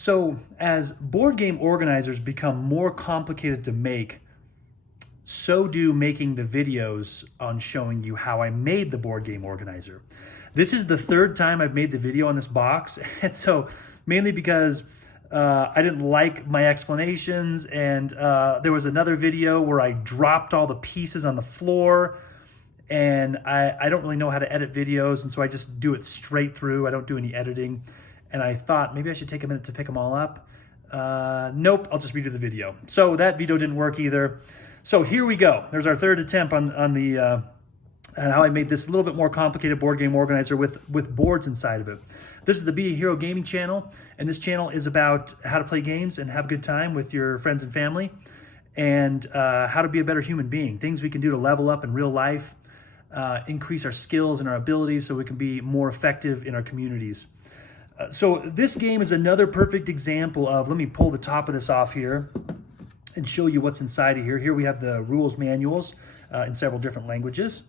So as board game organizers become more complicated to make, so do making the videos on showing you how I made the board game organizer. This is the third time I've made the video on this box, and so mainly because I didn't like my explanations, and there was another video where I dropped all the pieces on the floor, and I don't really know how to edit videos, and so I just do it straight through. I don't do any editing, and I thought maybe I should take a minute to pick them all up. Nope, I'll just redo the video. So that video didn't work either. So here we go. There's our third attempt on the and how I made this a little bit more complicated board game organizer with boards inside of it. This is the Be a Hero Gaming channel, and this channel is about how to play games and have a good time with your friends and family, and how to be a better human being, things we can do to level up in real life, increase our skills and our abilities so we can be more effective in our communities. So this game is another perfect example of, let me pull the top of this off here and show you what's inside of here. Here we have the rules manuals in several different languages.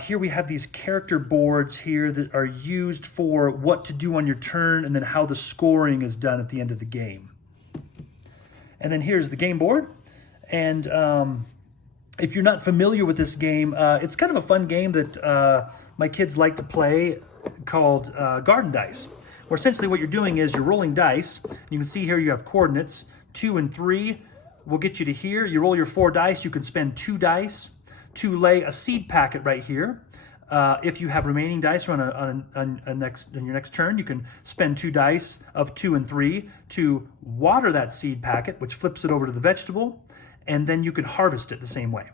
Here we have these character boards here that are used for what to do on your turn and then how the scoring is done at the end of the game. And then here's the game board. And if you're not familiar with this game, it's kind of a fun game that my kids like to play called Garden Dice, where essentially what you're doing is you're rolling dice. You can see here you have coordinates. 2 and 3 will get you to here. You roll your 4 dice. You can spend 2 dice to lay a seed packet right here. If you have remaining dice on your next turn, you can spend 2 dice of 2 and 3 to water that seed packet, which flips it over to the vegetable, and then you can harvest it the same way.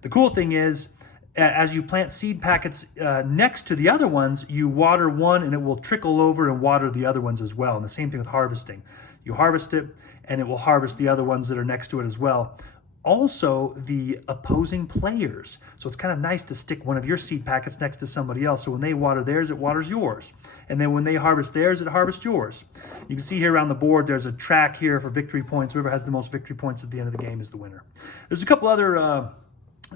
The cool thing is, as you plant seed packets next to the other ones, you water one and it will trickle over and water the other ones as well. And the same thing with harvesting. You harvest it and it will harvest the other ones that are next to it as well. Also, the opposing players. So it's kind of nice to stick one of your seed packets next to somebody else. So when they water theirs, it waters yours. And then when they harvest theirs, it harvests yours. You can see here around the board, there's a track here for victory points. Whoever has the most victory points at the end of the game is the winner. There's a couple other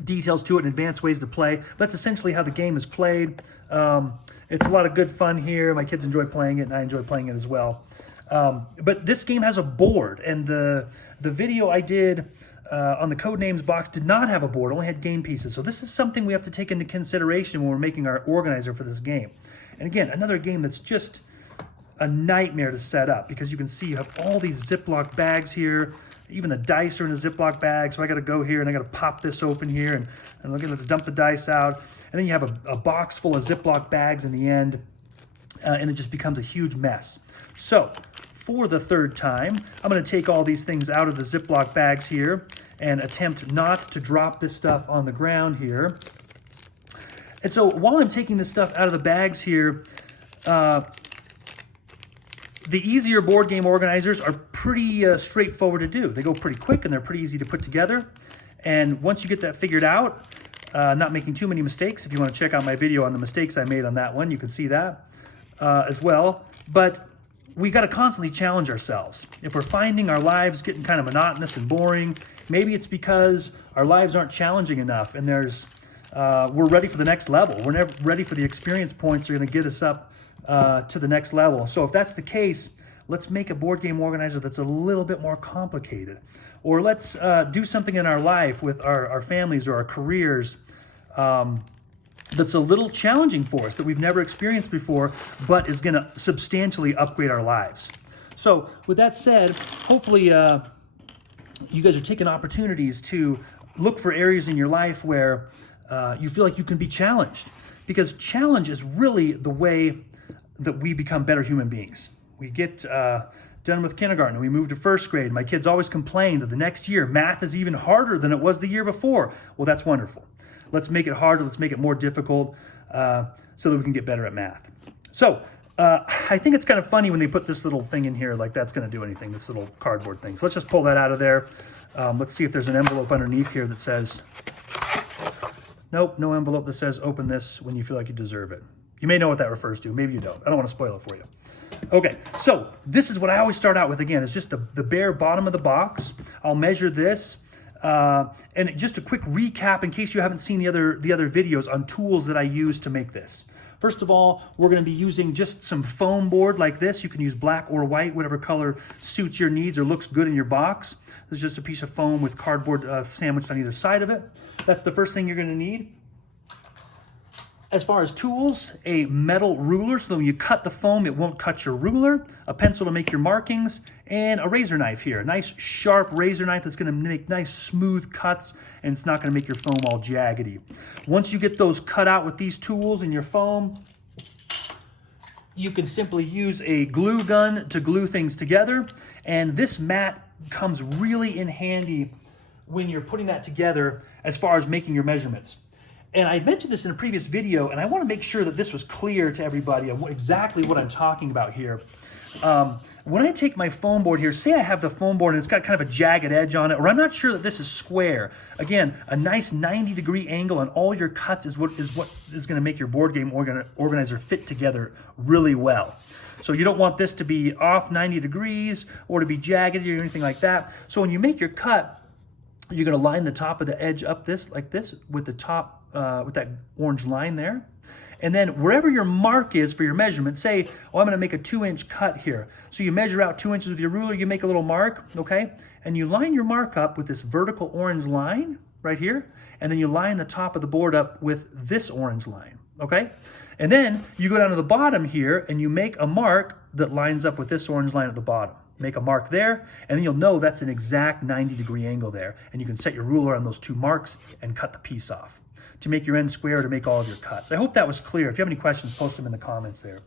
details to it and advanced ways to play. That's essentially how the game is played. It's a lot of good fun here. My kids enjoy playing it, and I enjoy playing it as well. But this game has a board, and the video I did on the Codenames box did not have a board, only had game pieces. So this is something we have to take into consideration when we're making our organizer for this game. And again, another game that's just a nightmare to set up, because you can see you have all these Ziploc bags here. Even the dice are in a Ziploc bag, so I got to go here and I got to pop this open here and look at, let's dump the dice out. And then you have a box full of Ziploc bags in the end, and it just becomes a huge mess. So for the third time, I'm going to take all these things out of the Ziploc bags here and attempt not to drop this stuff on the ground here. And so while I'm taking this stuff out of the bags here, the easier board game organizers are pretty straightforward to do. They go pretty quick and they're pretty easy to put together. And once you get that figured out, not making too many mistakes, if you want to check out my video on the mistakes I made on that one, you can see that as well. But we got to constantly challenge ourselves. If we're finding our lives getting kind of monotonous and boring, maybe it's because our lives aren't challenging enough, and we're ready for the next level. We're never ready for the experience points that are going to get us up to the next level. So if that's the case, let's make a board game organizer that's a little bit more complicated. Or let's do something in our life with our families or our careers that's a little challenging for us, that we've never experienced before, but is going to substantially upgrade our lives. So with that said, hopefully you guys are taking opportunities to look for areas in your life where you feel like you can be challenged, because challenge is really the way that we become better human beings. We get done with kindergarten and we move to first grade. My kids always complain that the next year math is even harder than it was the year before. Well, that's wonderful. Let's make it harder. Let's make it more difficult so that we can get better at math. So I think it's kind of funny when they put this little thing in here, like that's going to do anything, this little cardboard thing. So let's just pull that out of there. Let's see if there's an envelope underneath here that says, nope, no envelope that says open this when you feel like you deserve it. You may know what that refers to. Maybe you don't. I don't want to spoil it for you. Okay, so this is what I always start out with. Again, it's just the bare bottom of the box. I'll measure this. And just a quick recap in case you haven't seen the other videos on tools that I use to make this. First of all, we're going to be using just some foam board like this. You can use black or white, whatever color suits your needs or looks good in your box. This is just a piece of foam with cardboard sandwiched on either side of it. That's the first thing you're going to need. As far as tools, a metal ruler so that when you cut the foam, it won't cut your ruler, a pencil to make your markings, and a razor knife here. A nice sharp razor knife that's going to make nice smooth cuts, and it's not going to make your foam all jaggedy. Once you get those cut out with these tools and your foam, you can simply use a glue gun to glue things together. And this mat comes really in handy when you're putting that together as far as making your measurements. And I mentioned this in a previous video, and I want to make sure that this was clear to everybody of exactly what I'm talking about here. When I take my foam board here, say I have the foam board and it's got kind of a jagged edge on it, or I'm not sure that this is square. Again, a nice 90-degree angle on all your cuts is what is going to make your board game organizer fit together really well. So you don't want this to be off 90 degrees or to be jagged or anything like that. So when you make your cut, you're going to line the top of the edge up this like this with the top with that orange line there. And then wherever your mark is for your measurement, say, oh, I'm going to make a 2-inch cut here. So you measure out 2 inches with your ruler, you make a little mark, okay? And you line your mark up with this vertical orange line right here. And then you line the top of the board up with this orange line, okay? And then you go down to the bottom here and you make a mark that lines up with this orange line at the bottom. Make a mark there, and then you'll know that's an exact 90-degree angle there. And you can set your ruler on those 2 marks and cut the piece off to make your end square, to make all of your cuts. I hope that was clear. If you have any questions, post them in the comments there.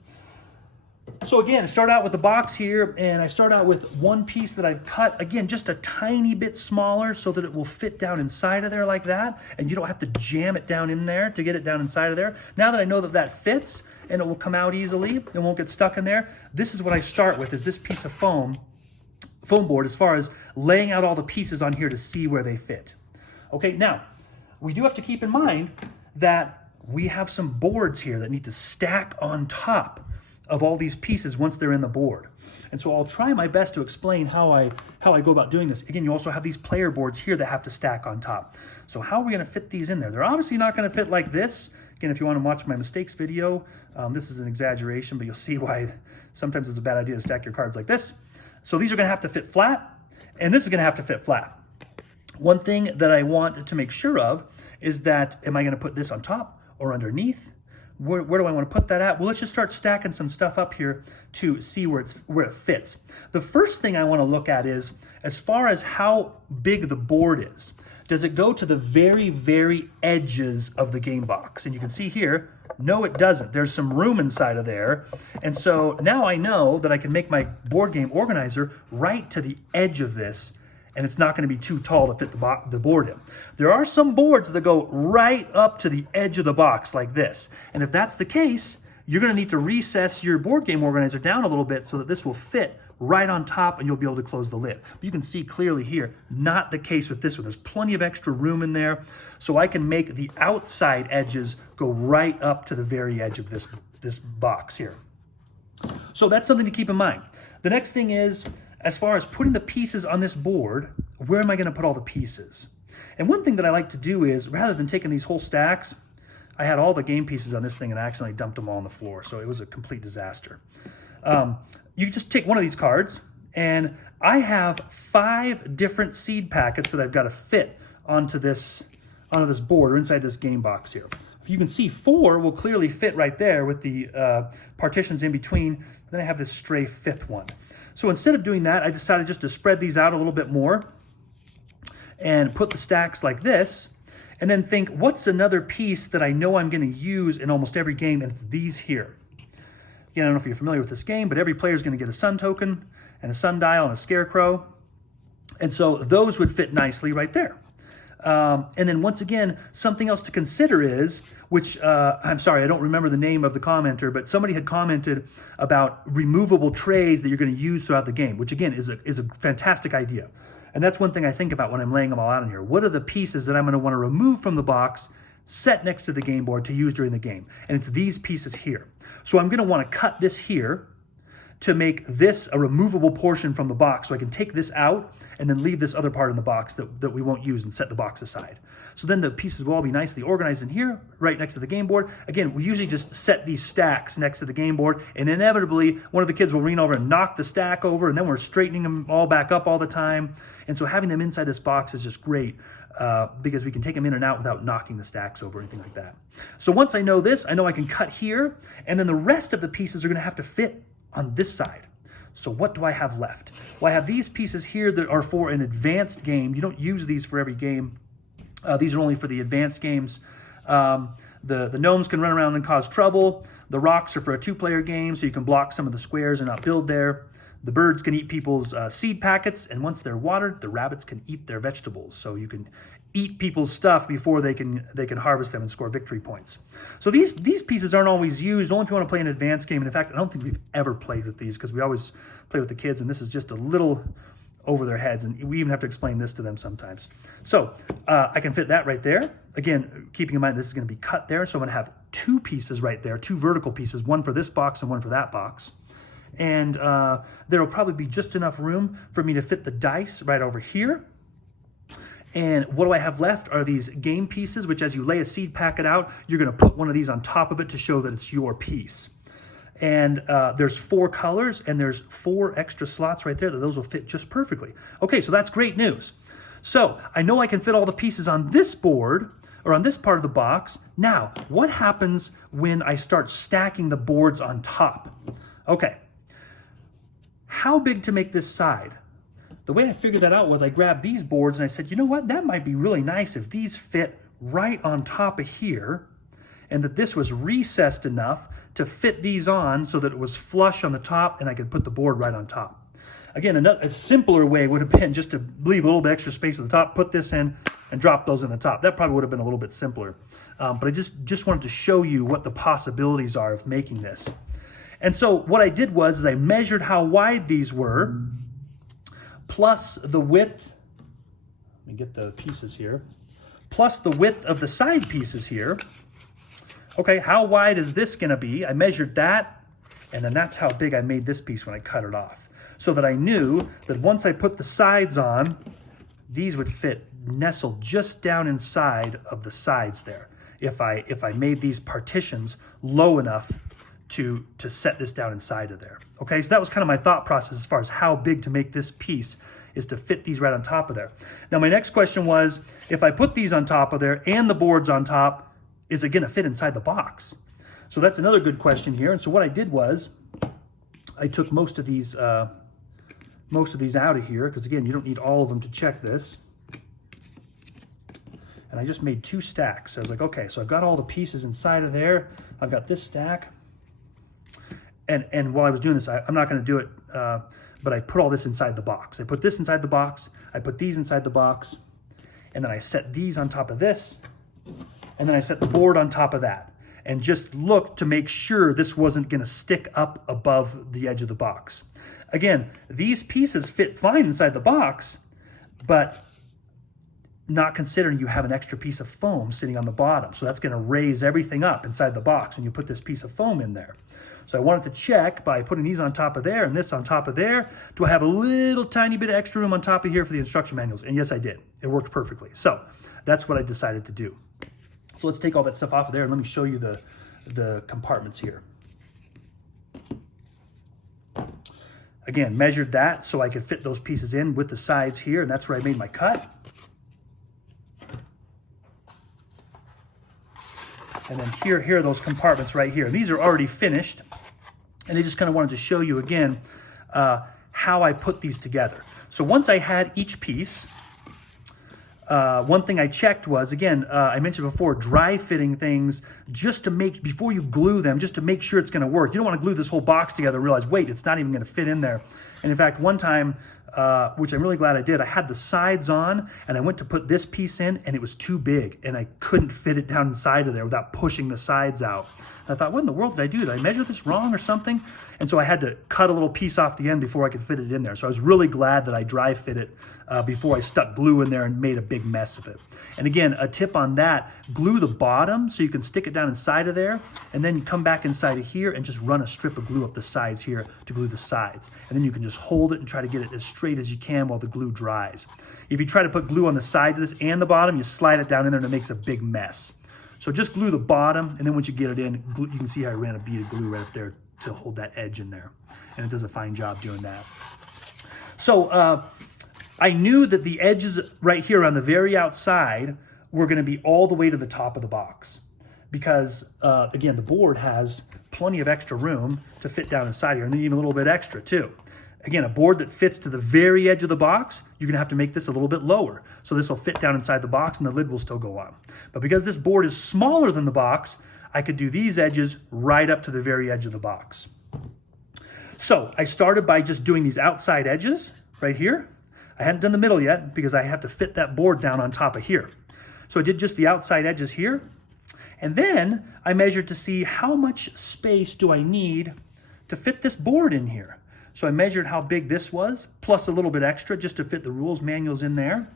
So again, I start out with the box here, and I start out with one piece that I've cut, again, just a tiny bit smaller so that it will fit down inside of there like that, and you don't have to jam it down in there to get it down inside of there. Now that I know that that fits, and it will come out easily, and won't get stuck in there, this is what I start with, is this piece of foam board, as far as laying out all the pieces on here to see where they fit. Okay, now, we do have to keep in mind that we have some boards here that need to stack on top of all these pieces once they're in the board. And so I'll try my best to explain how I go about doing this. Again, you also have these player boards here that have to stack on top. So how are we going to fit these in there? They're obviously not going to fit like this. Again, if you want to watch my mistakes video, this is an exaggeration, but you'll see why sometimes it's a bad idea to stack your cards like this. So these are going to have to fit flat, and this is going to have to fit flat. One thing that I want to make sure of is that, am I going to put this on top or underneath? Where do I want to put that at? Well, let's just start stacking some stuff up here to see where it fits. The first thing I want to look at is, as far as how big the board is, does it go to the very, very edges of the game box? And you can see here, no, it doesn't. There's some room inside of there. And so now I know that I can make my board game organizer right to the edge of this, and it's not going to be too tall to fit the board in. There are some boards that go right up to the edge of the box like this. And if that's the case, you're going to need to recess your board game organizer down a little bit so that this will fit right on top and you'll be able to close the lid. But you can see clearly here, not the case with this one. There's plenty of extra room in there, so I can make the outside edges go right up to the very edge of this box here. So that's something to keep in mind. The next thing is, as far as putting the pieces on this board, where am I going to put all the pieces? And one thing that I like to do is, rather than taking these whole stacks, I had all the game pieces on this thing and I accidentally dumped them all on the floor, so it was a complete disaster. You can just take one of these cards, and I have 5 different seed packets that I've got to fit onto this board or inside this game box here. You can see 4 will clearly fit right there with the partitions in between. Then I have this stray 5th one. So instead of doing that, I decided just to spread these out a little bit more and put the stacks like this, and then think, what's another piece that I know I'm going to use in almost every game, and it's these here. Again, I don't know if you're familiar with this game, but every player is going to get a sun token and a sundial and a scarecrow. And so those would fit nicely right there. And then once again, something else to consider is, which I'm sorry, I don't remember the name of the commenter, but somebody had commented about removable trays that you're going to use throughout the game, which again is a fantastic idea. And that's one thing I think about when I'm laying them all out in here. What are the pieces that I'm going to want to remove from the box, set next to the game board to use during the game? And it's these pieces here. So I'm going to want to cut this here to make this a removable portion from the box, so I can take this out and then leave this other part in the box that we won't use and set the box aside. So then the pieces will all be nicely organized in here, right next to the game board. Again, we usually just set these stacks next to the game board, and inevitably one of the kids will lean over and knock the stack over, and then we're straightening them all back up all the time. And so having them inside this box is just great because we can take them in and out without knocking the stacks over or anything like that. So once I know this, I know I can cut here, and then the rest of the pieces are going to have to fit on this side. So what do I have left? Well, I have these pieces here that are for an advanced game. You don't use these for every game. These are only for the advanced games. The gnomes can run around and cause trouble. The rocks are for a 2-player game, so you can block some of the squares and not build there. The birds can eat people's seed packets, and once they're watered, the rabbits can eat their vegetables. So you can eat people's stuff before they can harvest them and score victory points. So these pieces aren't always used, only if you want to play an advanced game. And in fact, I don't think we've ever played with these because we always play with the kids, and this is just a little over their heads, and we even have to explain this to them sometimes. So I can fit that right there. Again, keeping in mind this is going to be cut there, so I'm going to have 2 pieces right there, 2 vertical pieces, one for this box and one for that box. And there will probably be just enough room for me to fit the dice right over here. And what do I have left are these game pieces, which as you lay a seed packet out, you're going to put one of these on top of it to show that it's your piece. And there's 4 colors, and there's 4 extra slots right there that those will fit just perfectly. Okay, so that's great news. So I know I can fit all the pieces on this board, or on this part of the box. Now, what happens when I start stacking the boards on top? Okay, how big to make this side? The way I figured that out was I grabbed these boards and I said, you know what, that might be really nice if these fit right on top of here, and that this was recessed enough to fit these on so that it was flush on the top and I could put the board right on top. Again, a simpler way would have been just to leave a little bit extra space at the top, put this in, and drop those in the top. That probably would have been a little bit simpler. But I just wanted to show you what the possibilities are of making this. And so what I did was I measured how wide these were, plus the width, let me get the pieces here, plus the width of the side pieces here. Okay, how wide is this going to be? I measured that, and then that's how big I made this piece when I cut it off. So that I knew that once I put the sides on, these would fit nestled just down inside of the sides there. If I made these partitions low enough to set this down inside of there. Okay, so that was kind of my thought process as far as how big to make this piece is to fit these right on top of there. Now my next question was, if I put these on top of there and the boards on top, is it going to fit inside the box? So that's another good question here. And so what I did was I took most of these out of here, because again, you don't need all of them to check this. And I just made 2 stacks. So I was like, okay, so I've got all the pieces inside of there. I've got this stack. And while I was doing this, I'm not going to do it, but I put all this inside the box. I put this inside the box. I put these inside the box. And then I set these on top of this. And then I set the board on top of that. And just looked to make sure this wasn't going to stick up above the edge of the box. Again, these pieces fit fine inside the box, but not considering you have an extra piece of foam sitting on the bottom. So that's going to raise everything up inside the box when you put this piece of foam in there. So I wanted to check by putting these on top of there and this on top of there. Do I have a little tiny bit of extra room on top of here for the instruction manuals? And yes, I did. It worked perfectly. So that's what I decided to do. So let's take all that stuff off of there and let me show you the compartments here. Again, measured that so I could fit those pieces in with the sides here, and that's where I made my cut. And then here are those compartments right here. These are already finished, and I just kind of wanted to show you again how I put these together. So once I had each piece, one thing I checked was, again, I mentioned before, dry fitting things just to make, before you glue them, just to make sure it's going to work. You don't want to glue this whole box together and realize, wait, it's not even going to fit in there. And in fact, one time, which I'm really glad I did, I had the sides on and I went to put this piece in and it was too big and I couldn't fit it down inside of there without pushing the sides out. And I thought, what in the world did I do? Did I measure this wrong or something? And so I had to cut a little piece off the end before I could fit it in there. So I was really glad that I dry fit it before I stuck glue in there and made a big mess of it. And again, a tip on that, glue the bottom so you can stick it down inside of there, and then you come back inside of here and just run a strip of glue up the sides here to glue the sides. And then you can just hold it and try to get it as straight as you can while the glue dries. If you try to put glue on the sides of this and the bottom, you slide it down in there and it makes a big mess. So just glue the bottom, and then once you get it in, you can see how I ran a bead of glue right up there to hold that edge in there. And it does a fine job doing that. So I knew that the edges right here on the very outside were going to be all the way to the top of the box. Because, again, the board has plenty of extra room to fit down inside here, and then even a little bit extra too. Again, a board that fits to the very edge of the box, you're going to have to make this a little bit lower. So this will fit down inside the box and the lid will still go on. But because this board is smaller than the box, I could do these edges right up to the very edge of the box. So I started by just doing these outside edges right here. I hadn't done the middle yet because I have to fit that board down on top of here. So I did just the outside edges here. And then I measured to see how much space do I need to fit this board in here. So I measured how big this was, plus a little bit extra just to fit the rules manuals in there.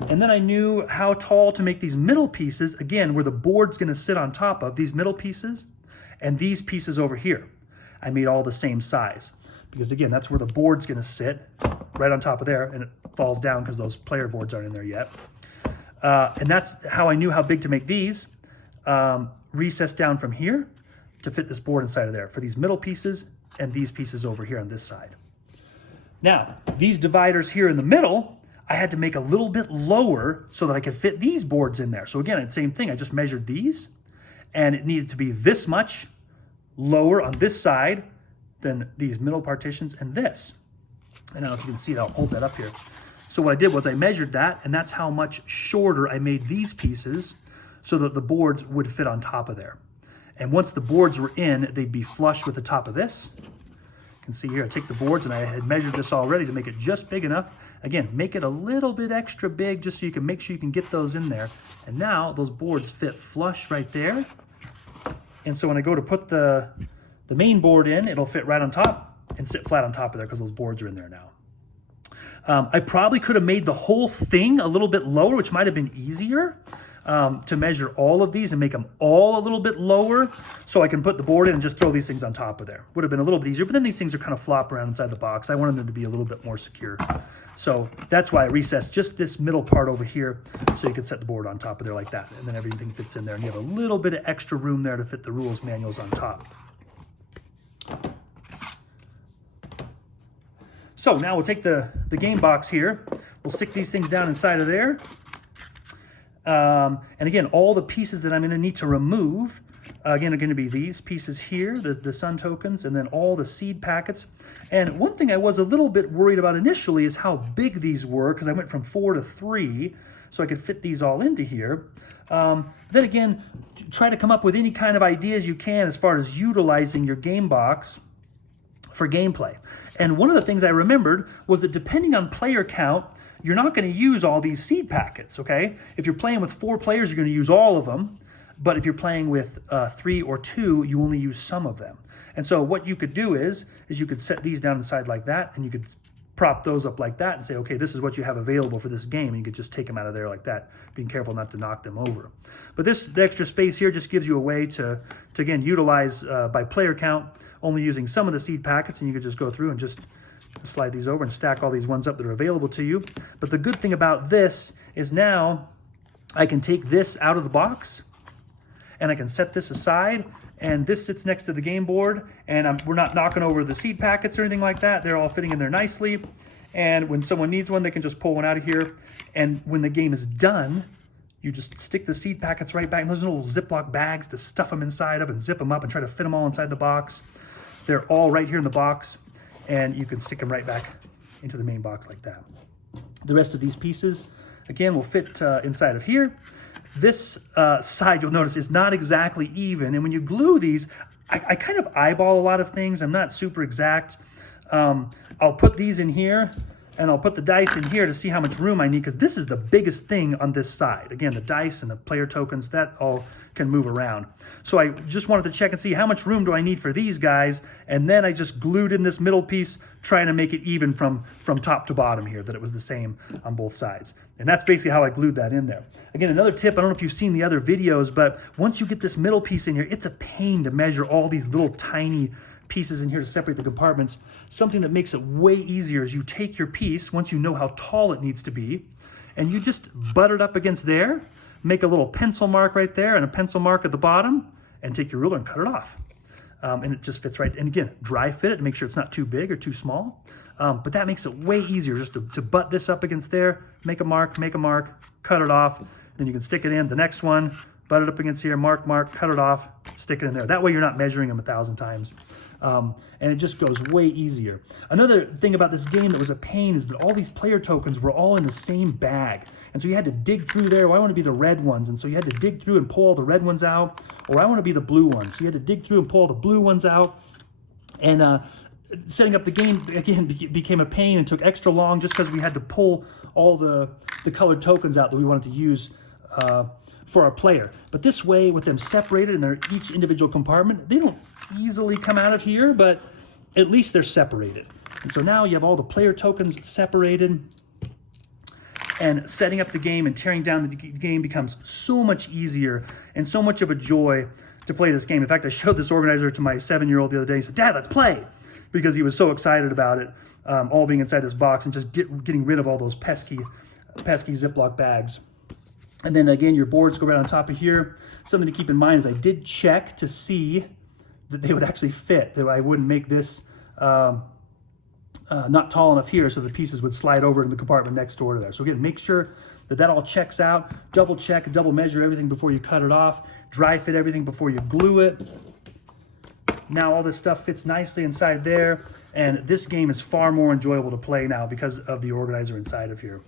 And then I knew how tall to make these middle pieces, again, where the board's gonna sit on top of, these middle pieces, and these pieces over here. I made all the same size. Because again, that's where the board's gonna sit, right on top of there, and it falls down because those player boards aren't in there yet. And that's how I knew how big to make these. Recess down from here to fit this board inside of there for these middle pieces and these pieces over here on this side. Now, these dividers here in the middle, I had to make a little bit lower so that I could fit these boards in there. So again, it's the same thing. I just measured these, and it needed to be this much lower on this side than these middle partitions and this. I don't know if you can see it. I'll hold that up here. So what I did was I measured that, and that's how much shorter I made these pieces so that the boards would fit on top of there. And once the boards were in, they'd be flush with the top of this. You can see here, I take the boards, and I had measured this already to make it just big enough. Again, make it a little bit extra big just so you can make sure you can get those in there. And now those boards fit flush right there. And so when I go to put the main board in, it'll fit right on top and sit flat on top of there because those boards are in there now. I probably could have made the whole thing a little bit lower, which might have been easier. To measure all of these and make them all a little bit lower so I can put the board in and just throw these things on top of there. Would have been a little bit easier, but then these things are kind of flop around inside the box. I wanted them to be a little bit more secure. So that's why I recessed just this middle part over here so you can set the board on top of there like that. And then everything fits in there and you have a little bit of extra room there to fit the rules manuals on top. So now we'll take the game box here. We'll stick these things down inside of there. And again, all the pieces that I'm going to need to remove, again, are going to be these pieces here, the sun tokens, and then all the seed packets. And one thing I was a little bit worried about initially is how big these were, because I went from 4 to 3, so I could fit these all into here. Then again, try to come up with any kind of ideas you can as far as utilizing your game box for gameplay. And one of the things I remembered was that depending on player count, you're not going to use all these seed packets, okay? If you're playing with 4 players, you're going to use all of them. But if you're playing with 3 or 2, you only use some of them. And so what you could do is you could set these down inside like that, and you could prop those up like that and say, okay, this is what you have available for this game. And you could just take them out of there like that, being careful not to knock them over. But the extra space here just gives you a way to again, utilize by player count, only using some of the seed packets, and you could just go through and just slide these over and stack all these ones up that are available to you. But the good thing about this is now I can take this out of the box and I can set this aside, and this sits next to the game board, and we're not knocking over the seed packets or anything like that. They're all fitting in there nicely. And when someone needs one, they can just pull one out of here. And when the game is done, you just stick the seed packets right back in those little Ziploc bags to stuff them inside of and zip them up and try to fit them all inside the box. They're all right here in the box, and you can stick them right back into the main box like that. The rest of these pieces, again, will fit inside of here. This side, you'll notice, is not exactly even. And when you glue these, I kind of eyeball a lot of things. I'm not super exact. I'll put these in here, and I'll put the dice in here to see how much room I need, because this is the biggest thing on this side. Again, the dice and the player tokens, that all can move around. So I just wanted to check and see how much room do I need for these guys, and then I just glued in this middle piece, trying to make it even from top to bottom here, that it was the same on both sides. And that's basically how I glued that in there. Again, another tip, I don't know if you've seen the other videos, but once you get this middle piece in here, it's a pain to measure all these little tiny pieces in here to separate the compartments. Something that makes it way easier is you take your piece, once you know how tall it needs to be, and you just butt it up against there, make a little pencil mark right there and a pencil mark at the bottom, and take your ruler and cut it off. And it just fits right. And again, dry fit it to make sure it's not too big or too small. But that makes it way easier just to butt this up against there, make a mark, cut it off. Then you can stick it in. The next one, butt it up against here, mark, cut it off, stick it in there. That way you're not measuring them 1,000 times. And it just goes way easier. Another thing about this game that was a pain is that all these player tokens were all in the same bag. And so you had to dig through there. Well, I want to be the red ones. And so you had to dig through and pull all the red ones out. Or I want to be the blue ones. So you had to dig through and pull all the blue ones out. And setting up the game, again, became a pain and took extra long just because we had to pull all the colored tokens out that we wanted to use for our player. But this way, with them separated in their each individual compartment, they don't easily come out of here, but at least they're separated. And so now you have all the player tokens separated, and setting up the game and tearing down the game becomes so much easier and so much of a joy to play this game. In fact, I showed this organizer to my 7-year-old the other day. He said, "Dad, let's play," because he was so excited about it, all being inside this box and just getting rid of all those pesky Ziploc bags. And then again, your boards go right on top of here. Something to keep in mind is I did check to see that they would actually fit, that I wouldn't make this not tall enough here so the pieces would slide over in the compartment next door to there. So again, make sure that all checks out. Double check, double measure everything before you cut it off. Dry fit everything before you glue it. Now all this stuff fits nicely inside there, and this game is far more enjoyable to play now because of the organizer inside of here.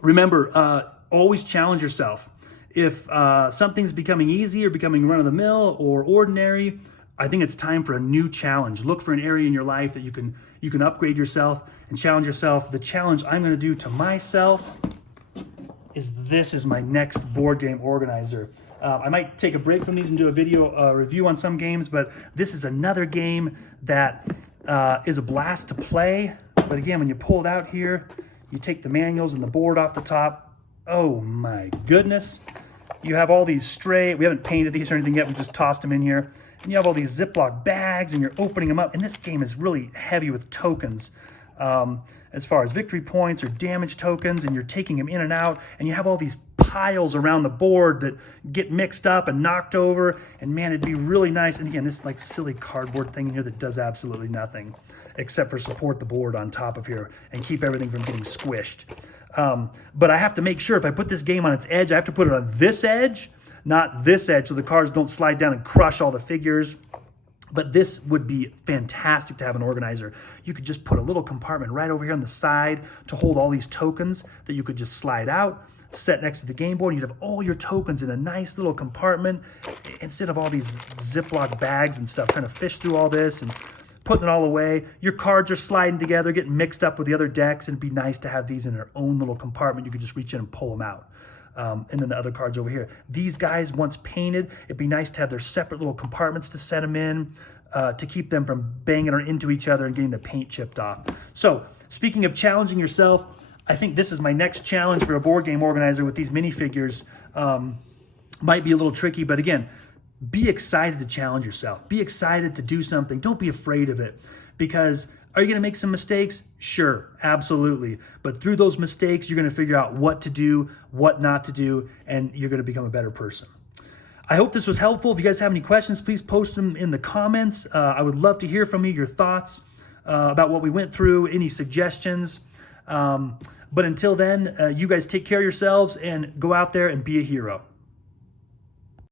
Remember, always challenge yourself. If something's becoming easy or becoming run-of-the-mill or ordinary, I think it's time for a new challenge. Look for an area in your life that you can upgrade yourself and challenge yourself. The challenge I'm going to do to myself is this is my next board game organizer. I might take a break from these and do a video review on some games, but this is another game that is a blast to play. But again, when you pull it out here, you take the manuals and the board off the top. Oh my goodness. You have all these stray, we haven't painted these or anything yet, we just tossed them in here. And you have all these Ziploc bags and you're opening them up. And this game is really heavy with tokens as far as victory points or damage tokens, and you're taking them in and out. And you have all these piles around the board that get mixed up and knocked over. And man, it'd be really nice. And again, this like silly cardboard thing in here that does absolutely nothing except for support the board on top of here and keep everything from getting squished. But I have to make sure if I put this game on its edge, I have to put it on this edge, not this edge, so the cards don't slide down and crush all the figures. But this would be fantastic to have an organizer. You could just put a little compartment right over here on the side to hold all these tokens that you could just slide out, set next to the game board, and you'd have all your tokens in a nice little compartment instead of all these Ziploc bags and stuff, trying to fish through all this and putting it all away. Your cards are sliding together, getting mixed up with the other decks, and it'd be nice to have these in their own little compartment. You could just reach in and pull them out. And then the other cards over here. These guys, once painted, it'd be nice to have their separate little compartments to set them in, to keep them from banging into each other and getting the paint chipped off. So, speaking of challenging yourself, I think this is my next challenge for a board game organizer with these minifigures. Might be a little tricky, but again, be excited to challenge yourself. Be excited to do something. Don't be afraid of it, because are you going to make some mistakes? Sure, absolutely. But through those mistakes, you're going to figure out what to do, what not to do, and you're going to become a better person. I hope this was helpful. If you guys have any questions, please post them in the comments. I would love to hear from you, your thoughts about what we went through, any suggestions. But until then, you guys take care of yourselves and go out there and be a hero.